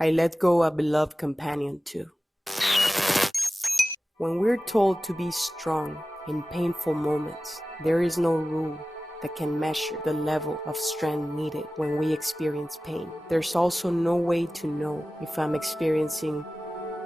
I let go a beloved companion too. When we're told to be strong in painful moments, there is no rule that can measure the level of strength needed when we experience pain. There's also no way to know if I'm experiencing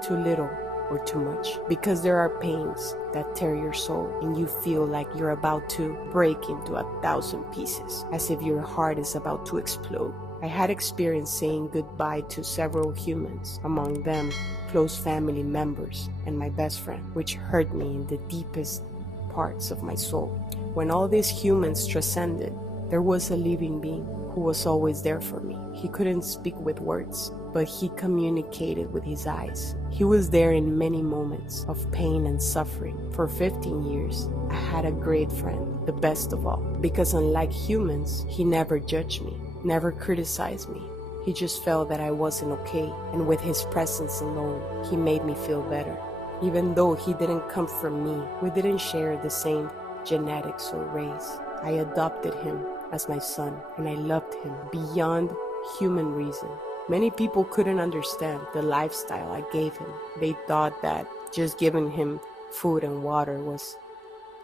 too little or too much, because there are pains that tear your soul and you feel like you're about to break into 1,000 pieces, as if your heart is about to explode. I had experienced saying goodbye to several humans, among them close family members and my best friend, which hurt me in the deepest parts of my soul. When all these humans transcended, there was a living being who was always there for me. He couldn't speak with words, but he communicated with his eyes. He was there in many moments of pain and suffering. For 15 years, I had a great friend, the best of all, because unlike humans, he never judged me, never criticized me. He just felt that I wasn't okay, and with his presence alone, he made me feel better. Even though he didn't come from me, we didn't share the same genetics or race. I adopted him as my son, and I loved him beyond human reason. Many people couldn't understand the lifestyle I gave him. They thought that just giving him food and water was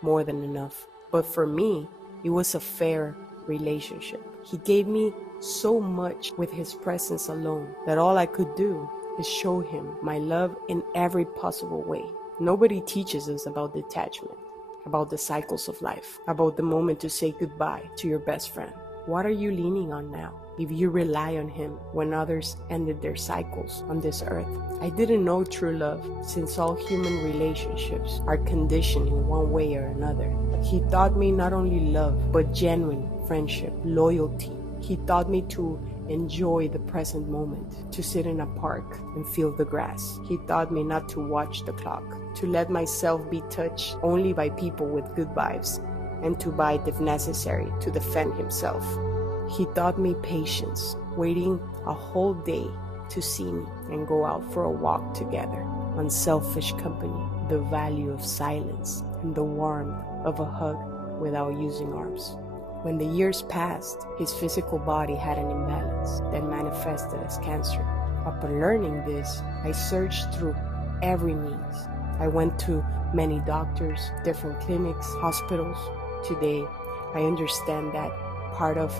more than enough. But for me, it was a fair relationship. He gave me so much with his presence alone that all I could do is show him my love in every possible way. Nobody teaches us about detachment, about the cycles of life, about the moment to say goodbye to your best friend. What are you leaning on now, if you rely on him when others ended their cycles on this earth? I didn't know true love, since all human relationships are conditioned in one way or another. He taught me not only love, but genuine friendship, loyalty. He taught me to enjoy the present moment, to sit in a park and feel the grass. He taught me not to watch the clock, to let myself be touched only by people with good vibes, and to bite if necessary to defend himself. He taught me patience, waiting a whole day to see me and go out for a walk together, unselfish company, the value of silence, and the warmth of a hug without using arms. When the years passed, his physical body had an imbalance that manifested as cancer. Upon learning this, I searched through every means. I went to many doctors, different clinics, hospitals. Today, I understand that part of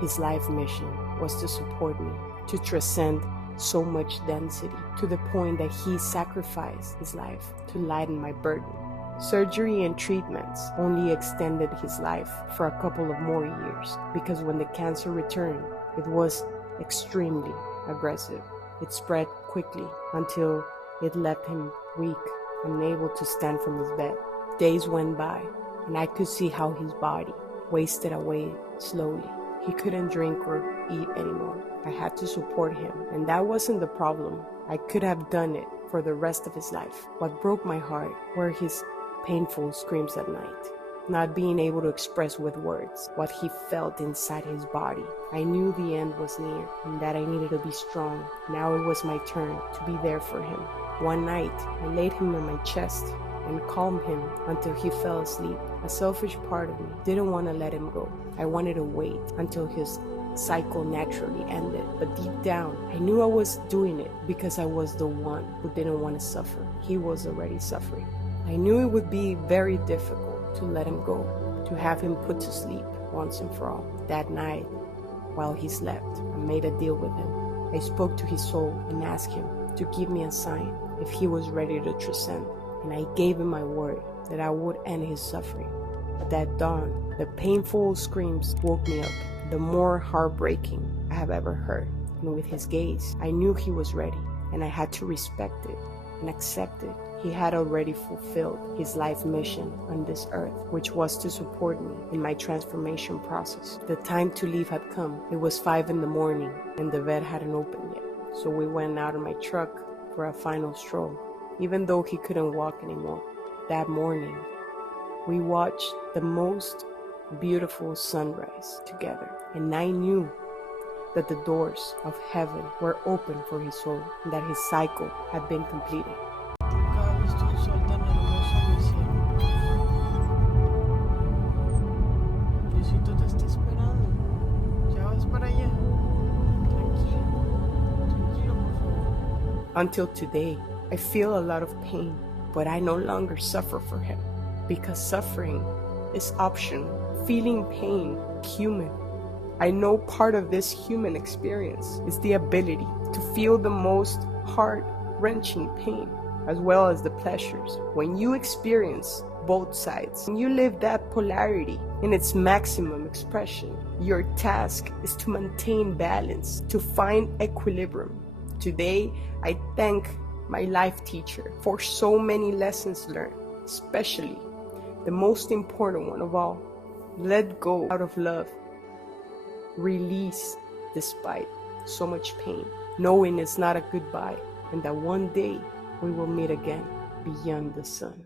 his life mission was to support me, to transcend so much density, to the point that he sacrificed his life to lighten my burden. Surgery and treatments only extended his life for a couple of more years, because when the cancer returned, it was extremely aggressive. It spread quickly until it left him weak, unable to stand from his bed. Days went by, and I could see how his body wasted away slowly. He couldn't drink or eat anymore. I had to support him, and that wasn't the problem. I could have done it for the rest of his life. What broke my heart were his painful screams at night, not being able to express with words what he felt inside his body. I knew the end was near and that I needed to be strong. Now it was my turn to be there for him. One night, I laid him on my chest and calmed him until he fell asleep. A selfish part of me didn't want to let him go. I wanted to wait until his cycle naturally ended, but deep down, I knew I was doing it because I was the one who didn't want to suffer. He was already suffering. I knew it would be very difficult to let him go, to have him put to sleep once and for all. That night, while he slept, I made a deal with him. I spoke to his soul and asked him to give me a sign if he was ready to transcend, and I gave him my word that I would end his suffering. At that dawn, the painful screams woke me up, the more heartbreaking I have ever heard, and with his gaze, I knew he was ready, and I had to respect it and accept it. He had already fulfilled his life mission on this earth, which was to support me in my transformation process. The time to leave had come. It was 5 a.m, and the vet hadn't opened yet. So we went out in my truck for a final stroll, even though he couldn't walk anymore. That morning, we watched the most beautiful sunrise together, and I knew that the doors of heaven were open for his soul, and that his cycle had been completed. Nunca he visto un sol tan hermoso en mi cielo. Diosito te está esperando. Ya vas para allá. Tranquilo, tranquilo, por favor. Until today, I feel a lot of pain, but I no longer suffer for him because suffering is optional. Feeling pain, human. I know part of this human experience is the ability to feel the most heart-wrenching pain as well as the pleasures. When you experience both sides, when you live that polarity in its maximum expression, your task is to maintain balance, to find equilibrium. Today, I thank my life teacher for so many lessons learned, especially the most important one of all. Let go out of love. Release despite so much pain, knowing it's not a goodbye and that one day we will meet again beyond the sun.